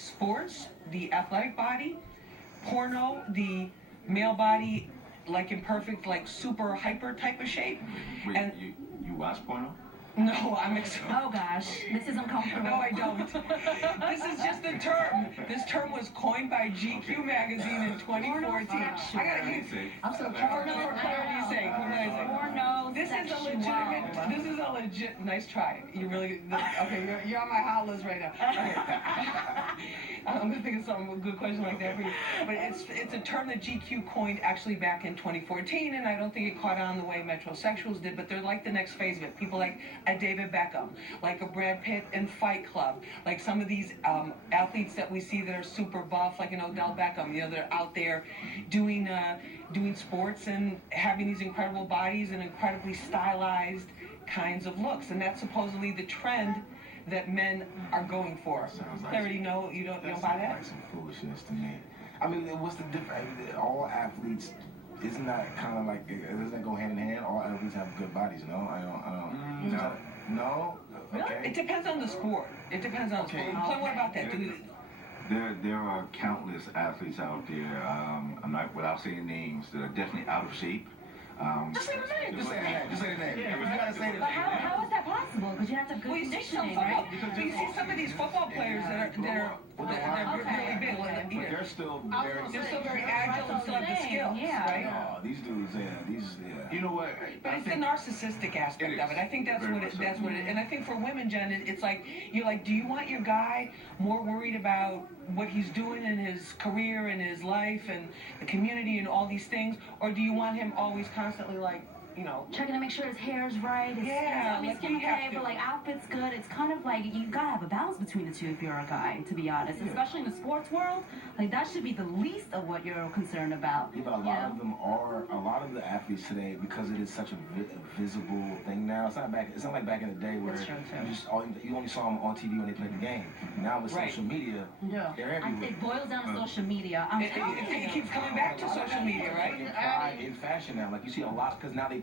sports, the athletic body, porno, the male body, like in perfect, like super hyper type of shape. Wait, And you watch porno? no, Oh gosh, this is uncomfortable. no, I don't. This is just a term. This term was coined by GQ magazine in 2014. I gotta use it. I'm so Porno for clarity's sake. What did I say? Porno, This is a legitimate. This is a legit. Nice try. You really. Okay, you're on my hot list right now. Okay. I'm gonna think of some good question like that for you. But it's a term that GQ coined actually back in 2014, and I don't think it caught on the way metrosexuals did. But they're like the next phase of it. People like a David Beckham, like a Brad Pitt in Fight Club, like some of these athletes that we see that are super buff, like an Odell Beckham. You know, they're out there doing sports and having these incredible bodies and incredibly stylized kinds of looks, and that's supposedly the trend that men are going for. Sounds like Clarity, no, you don't buy that? Like some foolishness to me. I mean, what's the difference? All athletes, isn't that kind of like, doesn't that go hand in hand? All athletes have good bodies, no? I don't. No? Okay. It depends on the sport. It depends on the sport. Play, what about that? There are countless athletes out there, I'm not, without saying names, that are definitely out of shape. Just say the name. Just say the name. Just say the name. Yeah. You gotta say the But name. how is that possible? Because you have to have good Well, you see some conditioning, football, right? but you see some of these football players that are really big. But they're still They're still very agile and still have the skills, Yeah. right? Oh, these dudes, yeah. You know what? But it's the narcissistic aspect of it. I think that's what it. That's what it. And I think for women, Jen, it's like you're like, do you want your guy more worried about what he's doing in his career and his life and the community and all these things, or do you want him always constantly like, you know, Checking to make sure his hair is right, his like skin we have okay, to. but like outfit's good. It's kind of like you gotta have a balance between the two if you're a guy, to be honest. Especially in the sports world, like that should be the least of what you're concerned about. Yeah, but a lot of the athletes today, because it is such a visible thing now. It's not like back in the day where That's true, too. you only saw them on TV when they played the game. Now with social media, they're everywhere. It boils down to social media. I'm telling you. It keeps coming back to social media, right? In fashion now, like you see a lot, because now they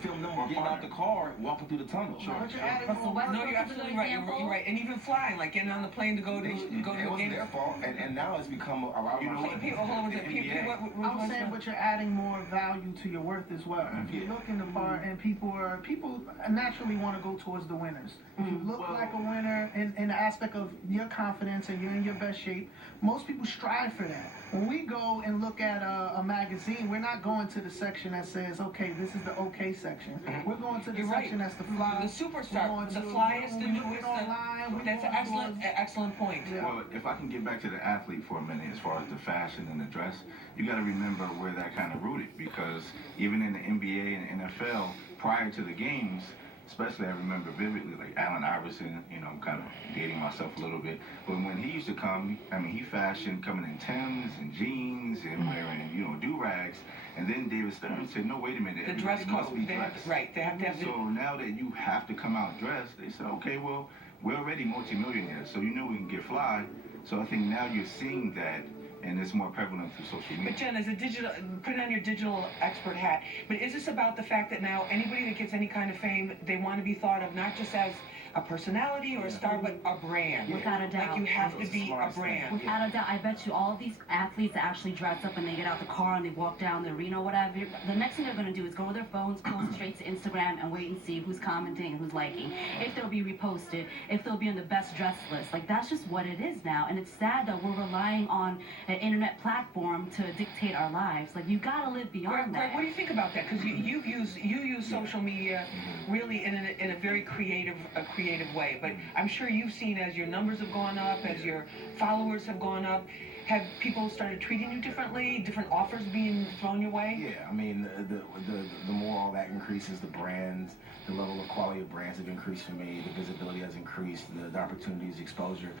film them getting out the car, walking through the tunnel. Russell Westbrook No, you're is a good absolutely right. example. You're right. And even flying, like getting on the plane to go to It a wasn't game. their fault, and now it's become a lot of People, hold on, the NBA. I was saying, but you're adding more value to your worth as well. If you look in the bar and people naturally want to go towards the winners. If you look like a winner in the aspect of your confidence and you're in your best shape, most people strive for that. When we go and look at a magazine, we're not going to the section that says, okay, this is the okay section. We're going to the You're section right. that's the fly. The superstar, the flyest, the newest. That's an excellent point. Yeah. Well, if I can get back to the athlete for a minute, as far as the fashion and the dress, you got to remember where that kind of rooted, because even in the NBA and NFL, prior to the games, especially I remember vividly, like Allen Iverson, you know, I'm kind of dating myself a little bit, but when he used to come, I mean, he fashioned coming in Timbs and jeans and wearing, you know, do-rags, and then David Stern said, no, wait a minute, The dress everybody must code, be dressed. right? They have to have So now that you have to come out dressed, they said, okay, well, we're already multimillionaires, so you know we can get fly. So I think now you're seeing that, and it's more prevalent through social media. But Jen, as a digital, put on your digital expert hat, but is this about the fact that now anybody that gets any kind of fame, they want to be thought of not just as a personality or a star, but a brand? Without a doubt. Like you have to be a brand. Without a doubt, I bet you all of these athletes that actually dress up and they get out the car and they walk down the arena or whatever, the next thing they're going to do is go to their phones, post straight to Instagram, and wait and see who's commenting and who's liking, if they'll be reposted, if they'll be on the best dress list. Like, that's just what it is now. And it's sad that we're relying on an internet platform to dictate our lives. Like, you got to live beyond Greg, that. what do you think about that? Because you use social media really in a very creative way. But I'm sure you've seen, as your numbers have gone up, as your followers have gone up, have people started treating you differently? Different offers being thrown your way? Yeah, I mean, the more all that increases, the brands, the level of quality of brands have increased for me. The visibility has increased. The opportunities, exposure.